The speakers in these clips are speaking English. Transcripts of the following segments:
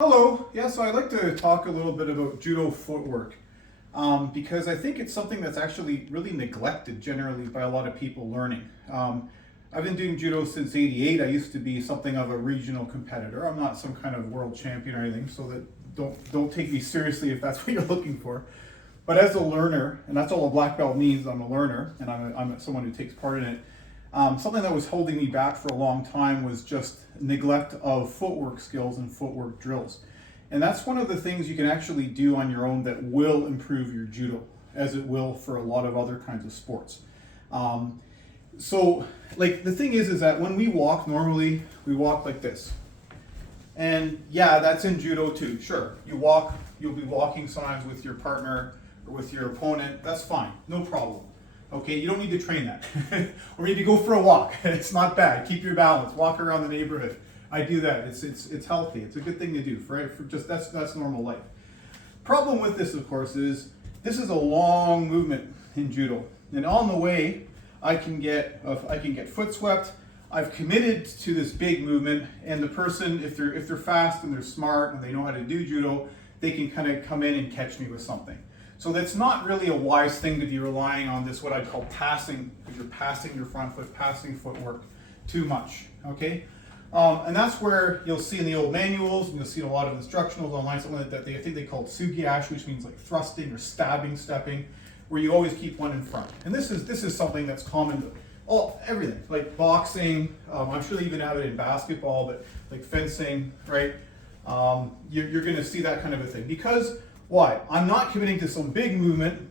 Hello. Yeah, so I'd like to talk a little bit about judo footwork because I think it's something that's actually really neglected generally by a lot of people learning. I've been doing judo since '88. I used to be something of a regional competitor. I'm not some kind of world champion or anything, so that don't take me seriously if that's what you're looking for. But as a learner, and that's all a black belt means, I'm a learner and I'm someone who takes part in it. Something that was holding me back for a long time was just neglect of footwork skills and footwork drills. And that's one of the things you can actually do on your own that will improve your judo, as it will for a lot of other kinds of sports. So the thing is that when we walk, normally we walk like this. And yeah, that's in judo too. Sure, you'll be walking sometimes with your partner or with your opponent. That's fine, no problem. Okay, you don't need to train that. Or maybe go for a walk. It's not bad. Keep your balance. Walk around the neighborhood. I do that. It's healthy. It's a good thing to do. For just that's normal life. Problem with this, of course, is this is a long movement in judo, and on the way, I can get foot swept. I've committed to this big movement, and the person, if they're fast and they're smart and they know how to do judo, they can kind of come in and catch me with something. So that's not really a wise thing to be relying on this, what I'd call passing, because you're passing your front foot, passing footwork too much, okay? And that's where you'll see in the old manuals, and you'll see in a lot of instructionals online, something that I think they call tsugiashi, which means like thrusting or stabbing, stepping, where you always keep one in front. And this is something that's common to everything, like boxing, I'm sure they even have it in basketball, but like fencing, right? You're gonna see that kind of a thing. Because why? I'm not committing to some big movement,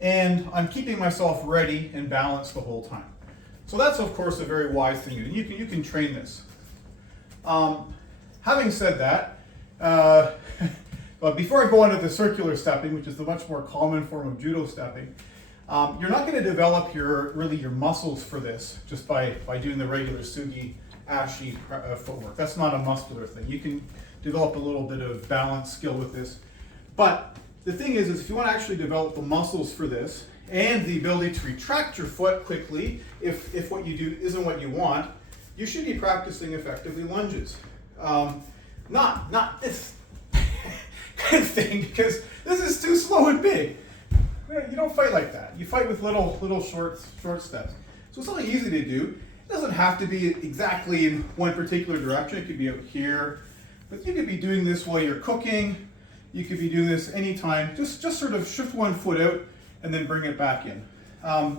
and I'm keeping myself ready and balanced the whole time. So that's, of course, a very wise thing to do. You can train this. Having said that, but before I go on to the circular stepping, which is the much more common form of judo stepping, you're not going to develop your muscles for this just by doing the regular sugi ashi footwork. That's not a muscular thing. You can develop a little bit of balance skill with this. But the thing is if you want to actually develop the muscles for this and the ability to retract your foot quickly if what you do isn't what you want, you should be practicing effectively lunges. Not this kind of thing, because this is too slow and big. You don't fight like that. You fight with little short steps. So it's something easy to do. It doesn't have to be exactly in one particular direction. It could be out here. But you could be doing this while you're cooking. You could be doing this anytime. Just sort of shift one foot out and then bring it back in. I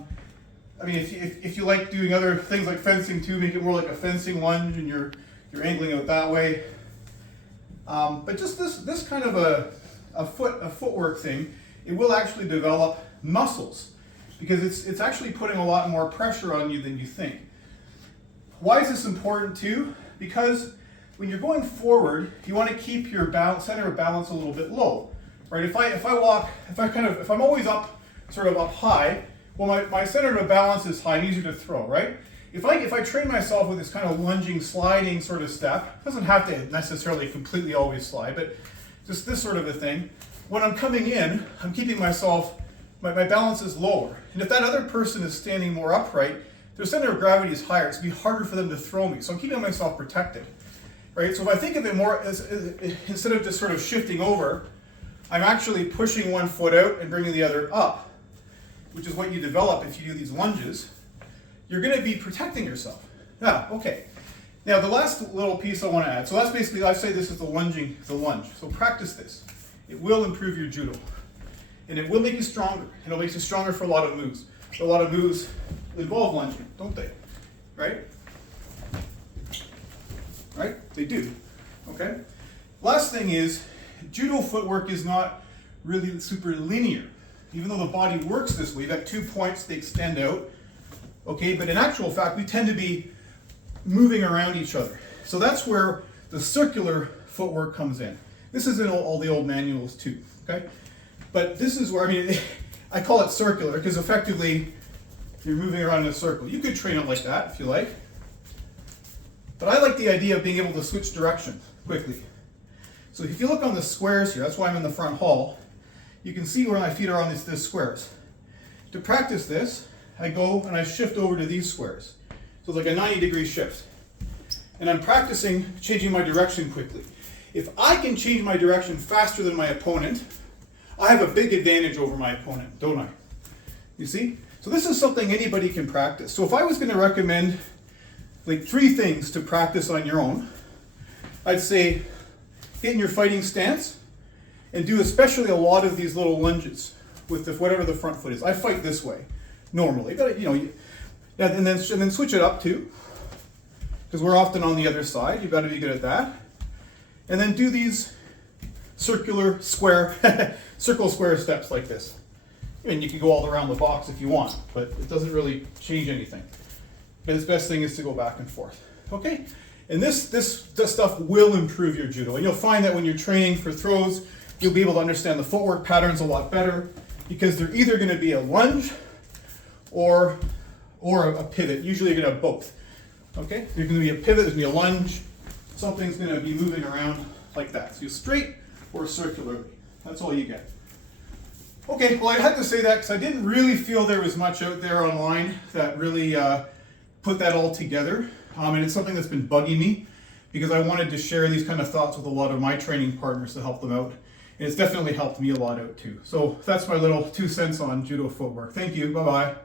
mean, if you like doing other things like fencing too, make it more like a fencing lunge and you're angling out that way. But just this kind of a footwork thing, it will actually develop muscles because it's actually putting a lot more pressure on you than you think. Why is this important too? Because when you're going forward, you want to keep your center of balance a little bit low, right? If I'm always up, sort of up high, well, my center of balance is high and easier to throw, right? If I train myself with this kind of lunging, sliding sort of step, it doesn't have to necessarily completely always slide, but just this sort of a thing. When I'm coming in, I'm keeping myself, my balance is lower. And if that other person is standing more upright, their center of gravity is higher. It's going to be harder for them to throw me. So I'm keeping myself protected. Right? So if I think of it more as instead of just sort of shifting over, I'm actually pushing one foot out and bringing the other up, which is what you develop if you do these lunges. You're going to be protecting yourself. Now, okay. Now the last little piece I want to add. So that's basically, I say this is the lunge. So practice this. It will improve your judo, and it will make you stronger. And it'll make you stronger for a lot of moves. A lot of moves involve lunging, don't they? Right? Right? They do. Okay? Last thing is, judo footwork is not really super linear. Even though the body works this way, you've got 2 points, they extend out. Okay? But in actual fact, we tend to be moving around each other. So that's where the circular footwork comes in. This is in all the old manuals too. Okay? But this is where, I call it circular because effectively you're moving around in a circle. You could train it like that if you like. But I like the idea of being able to switch direction quickly. So if you look on the squares here, that's why I'm in the front hall, you can see where my feet are on these squares. To practice this, I go and I shift over to these squares. So it's like a 90-degree shift. And I'm practicing changing my direction quickly. If I can change my direction faster than my opponent, I have a big advantage over my opponent, don't I? You see? So this is something anybody can practice. So if I was going to recommend like 3 things to practice on your own, I'd say get in your fighting stance and do especially a lot of these little lunges with whatever the front foot is. I fight this way normally, but and then switch it up too, because we're often on the other side. You've got to be good at that. And then do these circular square, circle square steps like this. And you can go all around the box if you want, but it doesn't really change anything. But the best thing is to go back and forth. Okay? And this stuff will improve your judo. And you'll find that when you're training for throws, you'll be able to understand the footwork patterns a lot better, because they're either going to be a lunge or a pivot. Usually you're going to have both. Okay? There's going to be a pivot, there's going to be a lunge, something's going to be moving around like that. So you straight or circularly. That's all you get. Okay, well I had to say that because I didn't really feel there was much out there online that really put that all together. And it's something that's been bugging me because I wanted to share these kind of thoughts with a lot of my training partners to help them out. And it's definitely helped me a lot out too. So that's my little 2 cents on judo footwork. Thank you, bye-bye.